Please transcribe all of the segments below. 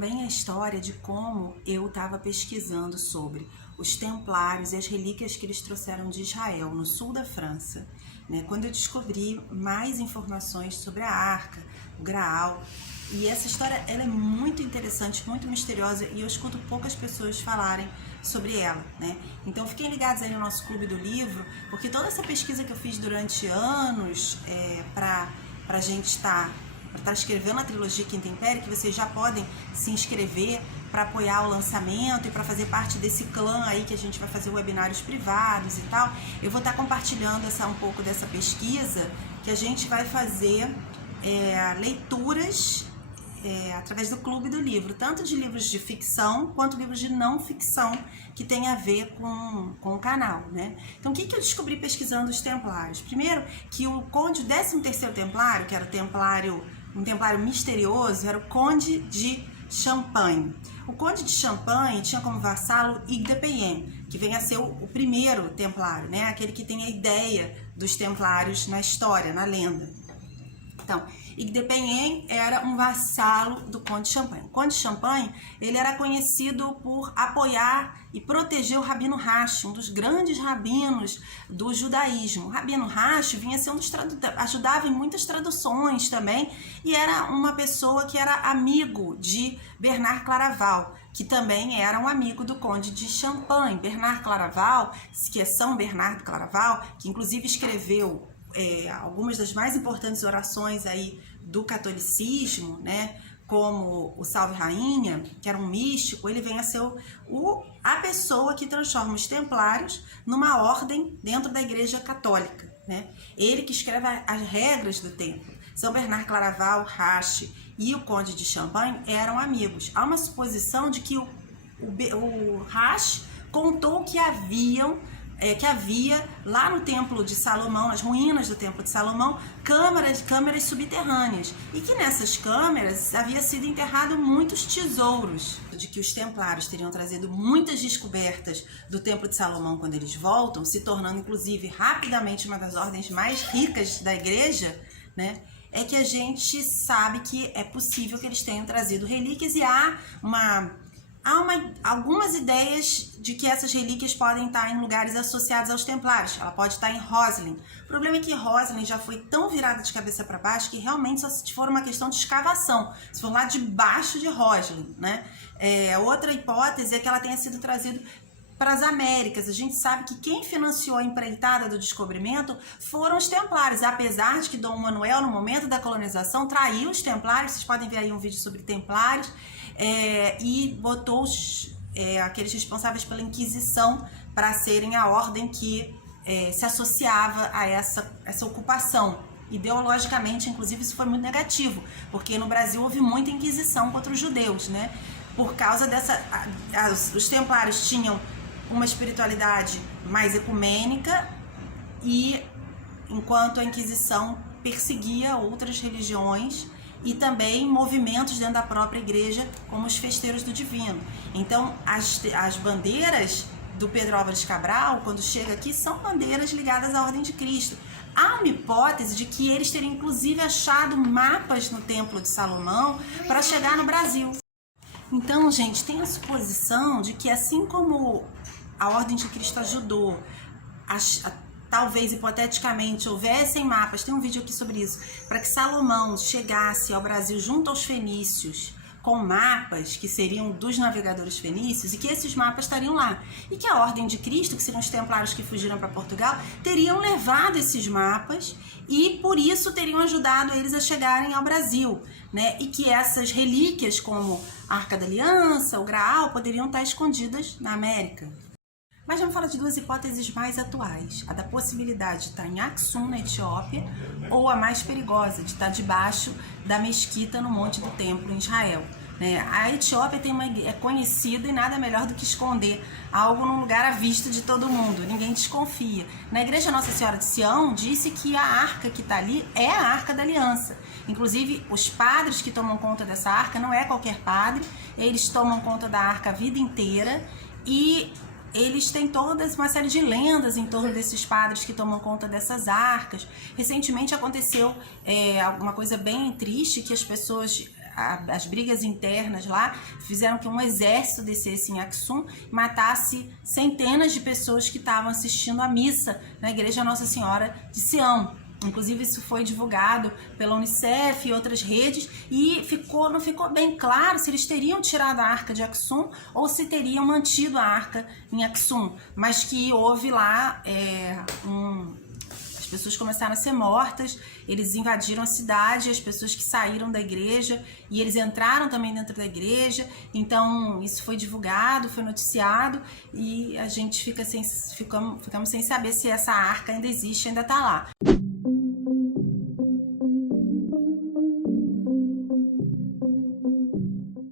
também a história de como eu estava pesquisando sobre os templários e as relíquias que eles trouxeram de Israel, no sul da França, né? Quando eu descobri mais informações sobre a Arca, o Graal. E essa história ela é muito interessante, muito misteriosa, e eu escuto poucas pessoas falarem sobre ela, né? Então fiquem ligados aí no nosso Clube do Livro, porque toda essa pesquisa que eu fiz durante anos para a gente estar escrevendo a trilogia Quinto Império, que vocês já podem se inscrever para apoiar o lançamento e para fazer parte desse clã aí que a gente vai fazer webinários privados e tal. Eu vou estar compartilhando um pouco dessa pesquisa, que a gente vai fazer leituras através do Clube do Livro, tanto de livros de ficção quanto livros de não ficção que tem a ver com o canal, né? Então, o que eu descobri pesquisando os templários? Primeiro, que o conde 13º templário, que era um templário misterioso, era o conde de Champagne. O conde de Champagne tinha como vassalo Hugues de Payens, que vem a ser o primeiro templário, né? Aquele que tem a ideia dos templários na história, na lenda. Então, Hugues de Payens era um vassalo do conde de Champagne. O conde de Champagne, ele era conhecido por apoiar e proteger o Rabino Rashi, um dos grandes rabinos do judaísmo. O Rabino Rashi vinha ser ajudava em muitas traduções também, e era uma pessoa que era amigo de Bernard Claraval, que também era um amigo do conde de Champagne. Bernard Claraval, que é São Bernardo Claraval, que inclusive escreveu algumas das mais importantes orações aí do catolicismo, né, como o Salve Rainha, que era um místico. Ele vem a ser a pessoa que transforma os templários numa ordem dentro da Igreja Católica, né? Ele que escreve as regras do templo. São Bernardo Claraval, Rashi e o conde de Champagne eram amigos. Há uma suposição de que o Rashi contou que havia lá no Templo de Salomão, nas ruínas do Templo de Salomão, câmeras subterrâneas, e que nessas câmeras havia sido enterrado muitos tesouros, de que os templários teriam trazido muitas descobertas do Templo de Salomão quando eles voltam, se tornando inclusive rapidamente uma das ordens mais ricas da igreja, né? É que a gente sabe que é possível que eles tenham trazido relíquias, e há algumas ideias de que essas relíquias podem estar em lugares associados aos templários. Ela pode estar em Roslin. O problema é que Roslin já foi tão virada de cabeça para baixo que realmente só se for uma questão de escavação, se for lá debaixo de Roslin, né? Outra hipótese é que ela tenha sido trazida para as Américas. A gente sabe que quem financiou a empreitada do descobrimento foram os templários, apesar de que Dom Manuel, no momento da colonização, traiu os templários. Vocês podem ver aí um vídeo sobre templários, e botou aqueles responsáveis pela Inquisição para serem a ordem que se associava a essa ocupação. Ideologicamente, inclusive, isso foi muito negativo, porque no Brasil houve muita Inquisição contra os judeus, né? Por causa os templários tinham uma espiritualidade mais ecumênica, e enquanto a Inquisição perseguia outras religiões e também movimentos dentro da própria igreja, como os festeiros do divino. Então, as bandeiras do Pedro Álvares Cabral, quando chega aqui, são bandeiras ligadas à Ordem de Cristo. Há uma hipótese de que eles teriam inclusive achado mapas no Templo de Salomão para chegar no Brasil. Então, gente, tem a suposição de que, assim como a Ordem de Cristo ajudou talvez hipoteticamente houvessem mapas, tem um vídeo aqui sobre isso, para que Salomão chegasse ao Brasil junto aos fenícios com mapas que seriam dos navegadores fenícios, e que esses mapas estariam lá, e que a Ordem de Cristo, que seriam os templários que fugiram para Portugal, teriam levado esses mapas e por isso teriam ajudado eles a chegarem ao Brasil, né? E que essas relíquias como a Arca da Aliança, o Graal, poderiam estar escondidas na América. Mas vamos falar de duas hipóteses mais atuais. A da possibilidade de estar em Aksum, na Etiópia, ou a mais perigosa, de estar debaixo da mesquita no Monte do Templo, em Israel. A Etiópia é conhecida e nada melhor do que esconder algo num lugar à vista de todo mundo. Ninguém desconfia. Na Igreja Nossa Senhora de Sião, disse que a arca que está ali é a Arca da Aliança. Inclusive, os padres que tomam conta dessa arca, não é qualquer padre, eles tomam conta da arca a vida inteira, e eles têm toda uma série de lendas em torno desses padres que tomam conta dessas arcas. Recentemente aconteceu uma coisa bem triste, que as pessoas as brigas internas lá fizeram que um exército descesse em Aksum e matasse centenas de pessoas que estavam assistindo a missa na Igreja Nossa Senhora de Sião. Inclusive isso foi divulgado pela Unicef e outras redes e não ficou bem claro se eles teriam tirado a arca de Aksum ou se teriam mantido a arca em Aksum, mas que houve lá as pessoas começaram a ser mortas, eles invadiram a cidade, as pessoas que saíram da igreja e eles entraram também dentro da igreja, então isso foi divulgado, foi noticiado e a gente ficamos sem saber se essa arca ainda existe, ainda está lá.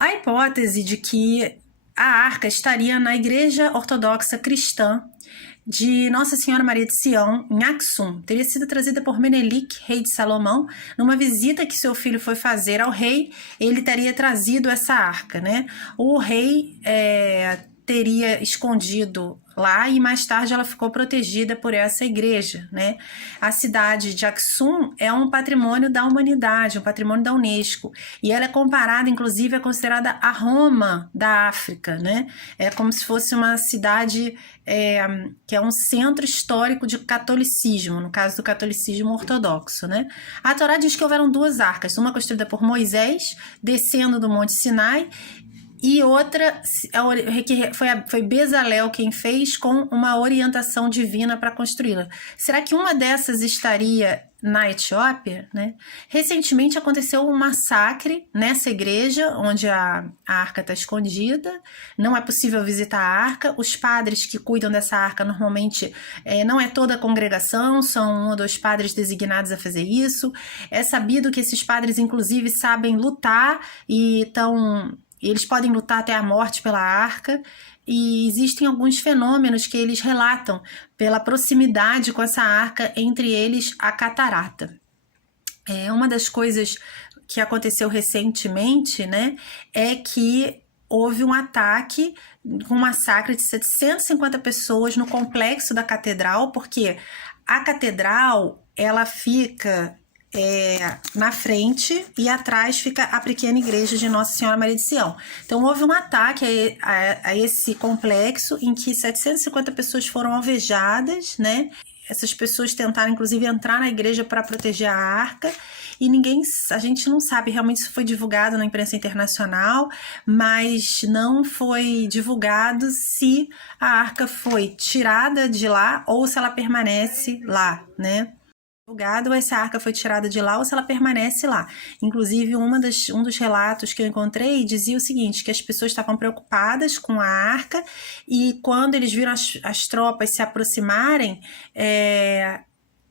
A hipótese de que a arca estaria na Igreja Ortodoxa Cristã de Nossa Senhora Maria de Sião, em Aksum, teria sido trazida por Menelik, rei de Salomão, numa visita que seu filho foi fazer ao rei, ele teria trazido essa arca, né? O rei teria escondido lá e mais tarde ela ficou protegida por essa igreja, né? A cidade de Aksum é um patrimônio da humanidade, um patrimônio da Unesco, e ela é comparada, inclusive, é considerada a Roma da África, né? É como se fosse uma cidade que é um centro histórico de catolicismo, no caso do catolicismo ortodoxo, né? A Torá diz que houveram duas arcas, uma construída por Moisés, descendo do Monte Sinai, e outra foi Bezalel quem fez com uma orientação divina para construí-la. Será que uma dessas estaria na Etiópia, né? Recentemente aconteceu um massacre nessa igreja onde a arca está escondida, não é possível visitar a arca, os padres que cuidam dessa arca normalmente não é toda a congregação, são um ou dois padres designados a fazer isso. É sabido que esses padres inclusive sabem lutar e eles podem lutar até a morte pela arca, e existem alguns fenômenos que eles relatam pela proximidade com essa arca, entre eles a catarata. Uma das coisas que aconteceu recentemente, né, é que houve um ataque, um massacre de 750 pessoas no complexo da catedral, porque a catedral ela fica na frente e atrás fica a pequena igreja de Nossa Senhora Maria de Sião. Então houve um ataque a esse complexo em que 750 pessoas foram alvejadas, né? Essas pessoas tentaram inclusive entrar na igreja para proteger a arca e a gente não sabe, realmente isso foi divulgado na imprensa internacional, mas não foi divulgado se a arca foi tirada de lá ou se ela permanece lá, né? Ou essa arca foi tirada de lá ou se ela permanece lá. Inclusive, um dos relatos que eu encontrei dizia o seguinte, que as pessoas estavam preocupadas com a arca e quando eles viram as tropas se aproximarem,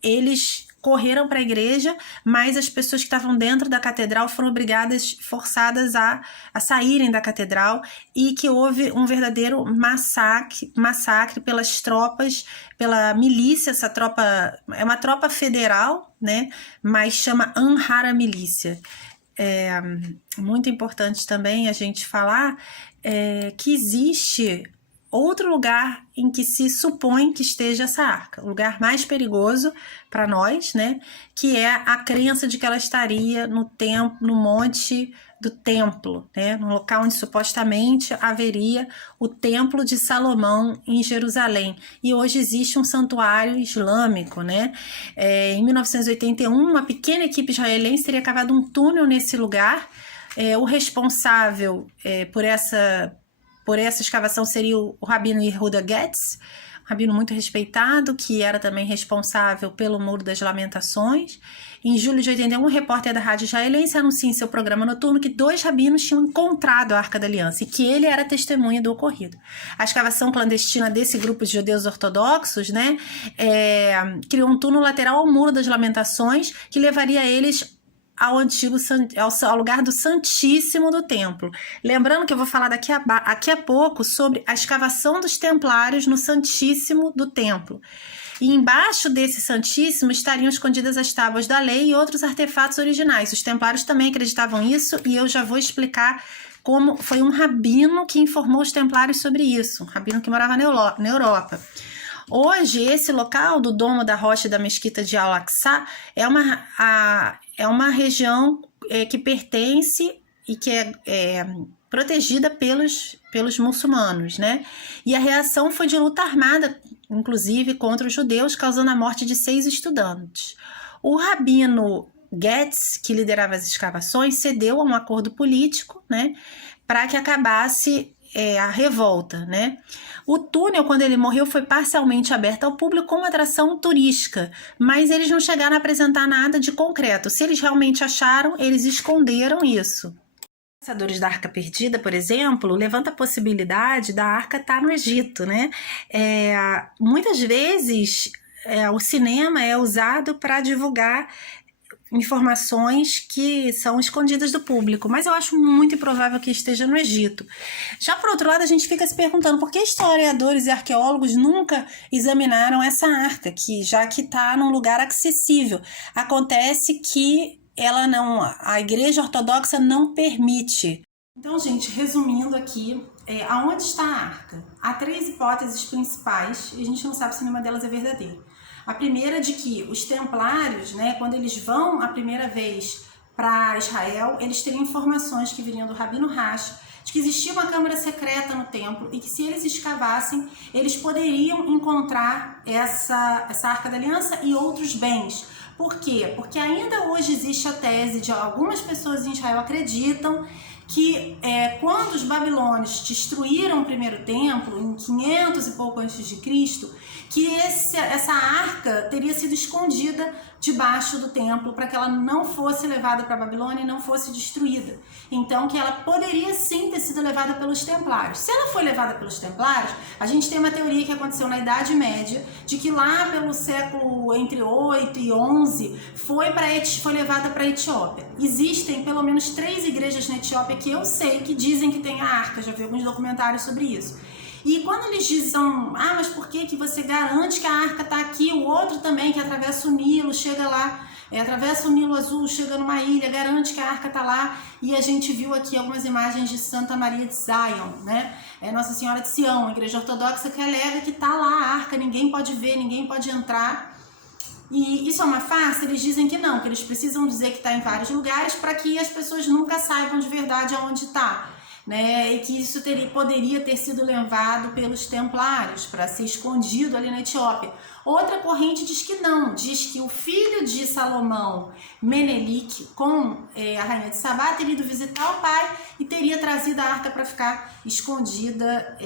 eles correram para a igreja, mas as pessoas que estavam dentro da catedral foram forçadas a saírem da catedral e que houve um verdadeiro massacre pelas tropas, pela milícia. Essa tropa é uma tropa federal, né? Mas chama Amhara Milícia. É muito importante também a gente falar que existe outro lugar em que se supõe que esteja essa arca, o lugar mais perigoso para nós, né, que é a crença de que ela estaria no monte do templo, né, no local onde supostamente haveria o templo de Salomão em Jerusalém. E hoje existe um santuário islâmico, né? Em 1981, uma pequena equipe israelense teria cavado um túnel nesse lugar. O responsável por essa escavação seria o rabino Yehuda Getz, um rabino muito respeitado, que era também responsável pelo Muro das Lamentações. Em julho de 81, um repórter da rádio israelense anuncia em seu programa noturno que 2 rabinos tinham encontrado a Arca da Aliança e que ele era testemunha do ocorrido. A escavação clandestina desse grupo de judeus ortodoxos, né, criou um túnel lateral ao Muro das Lamentações que levaria eles ao lugar do Santíssimo do Templo. Lembrando que eu vou falar daqui a pouco sobre a escavação dos templários no Santíssimo do Templo. E embaixo desse Santíssimo estariam escondidas as tábuas da lei e outros artefatos originais. Os templários também acreditavam nisso e eu já vou explicar como foi um rabino que informou os templários sobre isso, um rabino que morava na Europa. Hoje, esse local do Domo da Rocha da Mesquita de Al-Aqsa é uma região que pertence e que é protegida pelos muçulmanos, né? E a reação foi de luta armada, inclusive contra os judeus, causando a morte de 6 estudantes. O rabino Getz, que liderava as escavações, cedeu a um acordo político, né, para que acabasse a revolta, né? O túnel, quando ele morreu, foi parcialmente aberto ao público como atração turística, mas eles não chegaram a apresentar nada de concreto. Se eles realmente acharam, eles esconderam isso. Os caçadores da Arca Perdida, por exemplo, levanta a possibilidade da Arca estar no Egito, né? Muitas vezes o cinema é usado para divulgar informações que são escondidas do público, mas eu acho muito improvável que esteja no Egito. Já por outro lado, a gente fica se perguntando por que historiadores e arqueólogos nunca examinaram essa arca, já que está num lugar acessível. Acontece que a Igreja Ortodoxa não permite. Então, gente, resumindo aqui, aonde está a arca? Há 3 hipóteses principais e a gente não sabe se nenhuma delas é verdadeira. A primeira é de que os templários, né, quando eles vão a primeira vez para Israel, eles teriam informações que viriam do Rabino Rash, de que existia uma câmara secreta no templo e que se eles escavassem, eles poderiam encontrar essa Arca da Aliança e outros bens. Por quê? Porque ainda hoje existe a tese de algumas pessoas em Israel acreditam que quando os babilônios destruíram o primeiro templo, em 500 e pouco antes de Cristo, que essa arca teria sido escondida debaixo do templo para que ela não fosse levada para a Babilônia e não fosse destruída. Então, que ela poderia sim ter sido levada pelos templários. Se ela foi levada pelos templários, a gente tem uma teoria que aconteceu na Idade Média, de que lá pelo século entre 8 e 11 foi levada para a Etiópia. Existem pelo menos 3 igrejas na Etiópia que eu sei que dizem que tem a arca, já vi alguns documentários sobre isso. E quando eles dizem, mas por que você garante que a arca está aqui, o outro também que atravessa o Nilo, chega lá, atravessa o Nilo Azul, chega numa ilha, garante que a arca está lá, e a gente viu aqui algumas imagens de Santa Maria de Zion, né? Nossa Senhora de Sião, a igreja ortodoxa que alega que está lá a arca, ninguém pode ver, ninguém pode entrar. E isso é uma farsa? Eles dizem que não, que eles precisam dizer que está em vários lugares para que as pessoas nunca saibam de verdade aonde está. Né, e que isso poderia ter sido levado pelos templários para ser escondido ali na Etiópia. Outra corrente diz que não, diz que o filho de Salomão, Menelik, com a rainha de Sabá, teria ido visitar o pai e teria trazido a arca para ficar escondida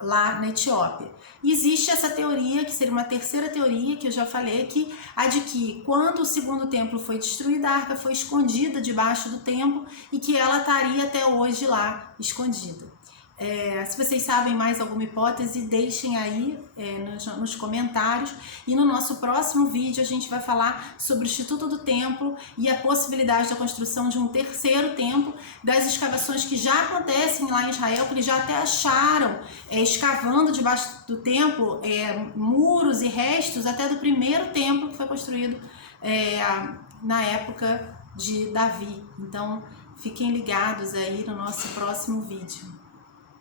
lá na Etiópia. E existe essa teoria, que seria uma terceira teoria, que eu já falei aqui, a de que quando o segundo templo foi destruído, a arca foi escondida debaixo do templo e que ela estaria até hoje lá escondida. Se vocês sabem mais alguma hipótese, deixem aí nos comentários. E no nosso próximo vídeo a gente vai falar sobre o Instituto do Templo e a possibilidade da construção de um terceiro templo, das escavações que já acontecem lá em Israel, que eles já até acharam, escavando debaixo do templo, muros e restos até do primeiro templo que foi construído na época de Davi. Então, fiquem ligados aí no nosso próximo vídeo.